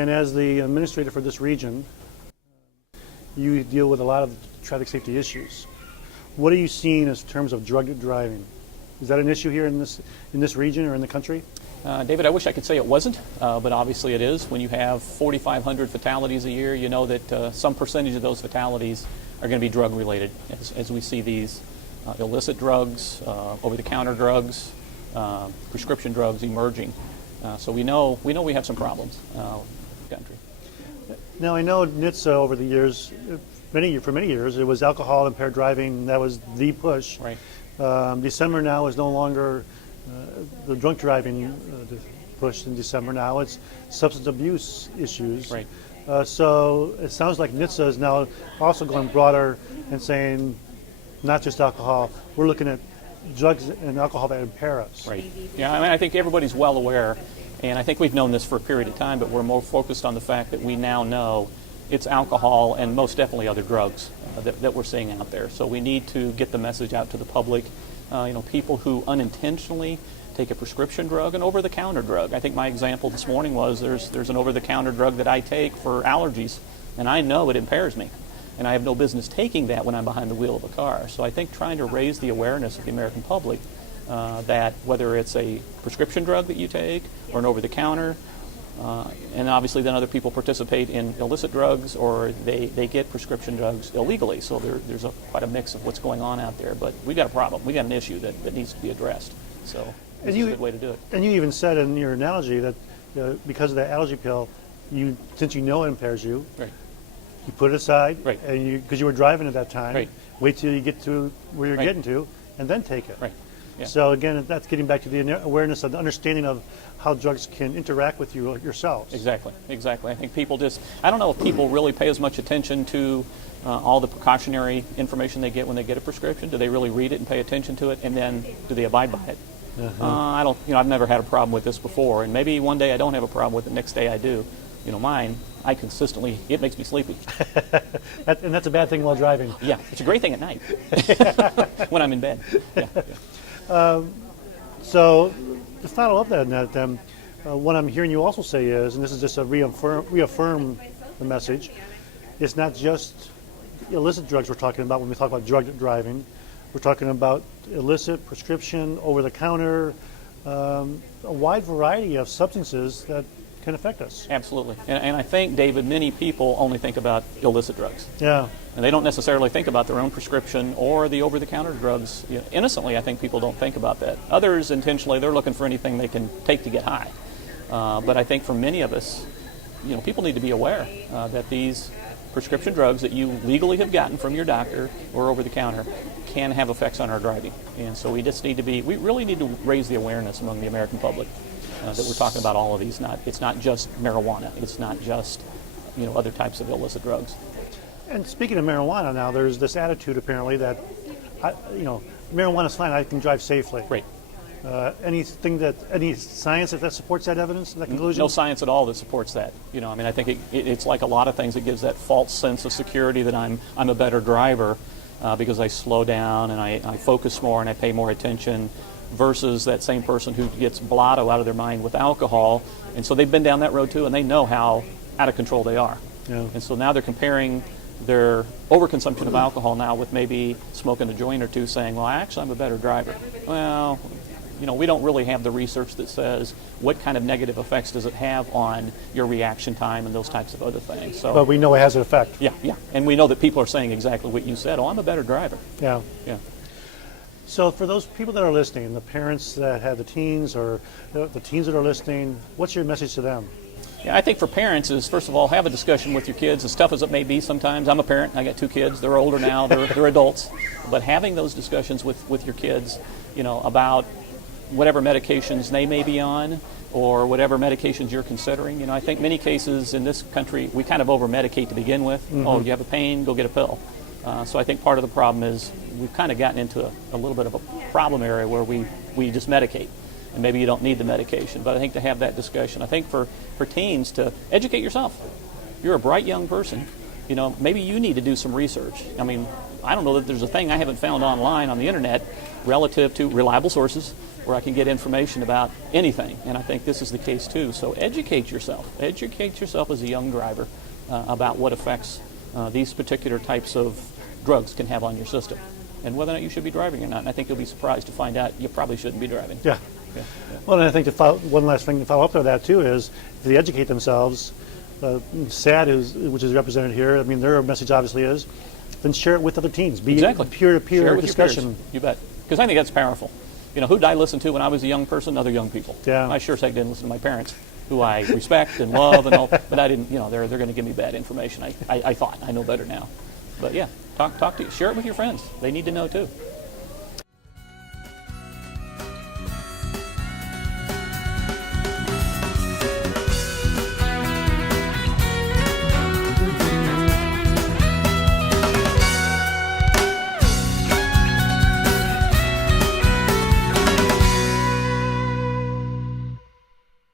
And as the administrator for this region, you deal with a lot of traffic safety issues. What are you seeing in terms of drug driving? Is that an issue here in this region or in the country? David, I wish I could say it wasn't, but obviously it is. When you have 4,500 fatalities a year, you know that some percentage of those fatalities are going to be drug related, as we see these illicit drugs, over-the-counter drugs, prescription drugs emerging. So we know we have some problems in the country. Now I know NHTSA over the years, for many years, it was alcohol impaired driving. That was the push. Right. December now is no longer the drunk driving push in December. Now it's substance abuse issues. Right. So it sounds like NHTSA is now also going broader and saying not just alcohol. We're looking at drugs and alcohol that impair us. Right. Yeah, I mean, I think everybody's well aware, and I think we've known this for a period of time, but we're more focused on the fact that we now know it's alcohol and most definitely other drugs that we're seeing out there. So we need to get the message out to the public. People who unintentionally take a prescription drug, an over-the-counter drug. I think my example this morning was there's an over-the-counter drug that I take for allergies, and I know it impairs me. And I have no business taking that when I'm behind the wheel of a car. So I think trying to raise the awareness of the American public that whether it's a prescription drug that you take or an over-the-counter, and obviously then other people participate in illicit drugs or they get prescription drugs illegally. So there's quite a mix of what's going on out there. But we got a problem. We got an issue that needs to be addressed. So this is a good way to do it. And you even said in your analogy that because of that allergy pill, since you know it impairs you, right. You put it aside, right. And because you were driving at that time, right. Wait till you get to where you're right. getting to, and then take it. Right. Yeah. So again, that's getting back to the awareness of the understanding of how drugs can interact with you yourselves. Exactly. I think people I don't know if people really pay as much attention to all the precautionary information they get when they get a prescription. Do they really read it and pay attention to it, and then do they abide by it? I don't. I've never had a problem with this before, and maybe one day I don't have a problem with it. Next day I do. Mine, I consistently, it makes me sleepy. And that's a bad thing while driving. Yeah, it's a great thing at night when I'm in bed. Yeah. So to follow up that, what I'm hearing you also say is, and this is just to reaffirm the message, it's not just illicit drugs we're talking about when we talk about drug driving. We're talking about illicit, prescription, over-the-counter, a wide variety of substances that can affect us. Absolutely. And I think, David, many people only think about illicit drugs. Yeah. And they don't necessarily think about their own prescription or the over-the-counter drugs. Innocently, I think people don't think about that. Others, intentionally, they're looking for anything they can take to get high. But I think for many of us, people need to be aware that these prescription drugs that you legally have gotten from your doctor or over-the-counter can have effects on our driving. And so we really need to raise the awareness among the American public. That we're talking about all of these. It's not just marijuana. It's not just other types of illicit drugs. And speaking of marijuana, now there's this attitude apparently that marijuana is fine. I can drive safely. Right. Any science that supports that evidence, that conclusion? No science at all that supports that. I think it's like a lot of things. It gives that false sense of security that I'm a better driver because I slow down and I focus more and I pay more attention. Versus that same person who gets blotto out of their mind with alcohol. And so they've been down that road too, and they know how out of control they are. Yeah. And so now they're comparing their overconsumption of alcohol now with maybe smoking a joint or two, saying, well, actually, I'm a better driver. Well, we don't really have the research that says what kind of negative effects does it have on your reaction time and those types of other things. So, but we know it has an effect. Yeah. And we know that people are saying exactly what you said. Oh, I'm a better driver. Yeah. Yeah. So for those people that are listening, the parents that have the teens or the teens that are listening, what's your message to them? Yeah, I think for parents is, first of all, have a discussion with your kids, as tough as it may be sometimes. I'm a parent. I got 2 kids. They're older now. They're adults. But having those discussions with your kids, about whatever medications they may be on or whatever medications you're considering. I think many cases in this country, we kind of over-medicate to begin with. Mm-hmm. Oh, you have a pain, go get a pill. So I think part of the problem is we've kind of gotten into a little bit of a problem area where we just medicate, and maybe you don't need the medication. But I think to have that discussion, I think for teens to educate yourself. You're a bright young person. Maybe you need to do some research. I mean, I don't know that there's a thing I haven't found online on the internet relative to reliable sources where I can get information about anything, and I think this is the case too. So educate yourself. Educate yourself as a young driver about what effects these particular types of drugs can have on your system, and whether or not you should be driving or not. And I think you'll be surprised to find out you probably shouldn't be driving. Yeah. Yeah. Well, and I think one last thing to follow up to that too is if they educate themselves, SAD, which is represented here, I mean, their message obviously is, then share it with other teens. Be Exactly. peer-to-peer Share it with discussion. Your peers. You bet. Because I think that's powerful. You know, who did I listen to when I was a young person? Other young people. Yeah. I sure as heck didn't listen to my parents, who I respect and love and all, but I didn't, you know, they're going to give me bad information. I thought. I know better now. But yeah, talk to you. Share it with your friends. They need to know too.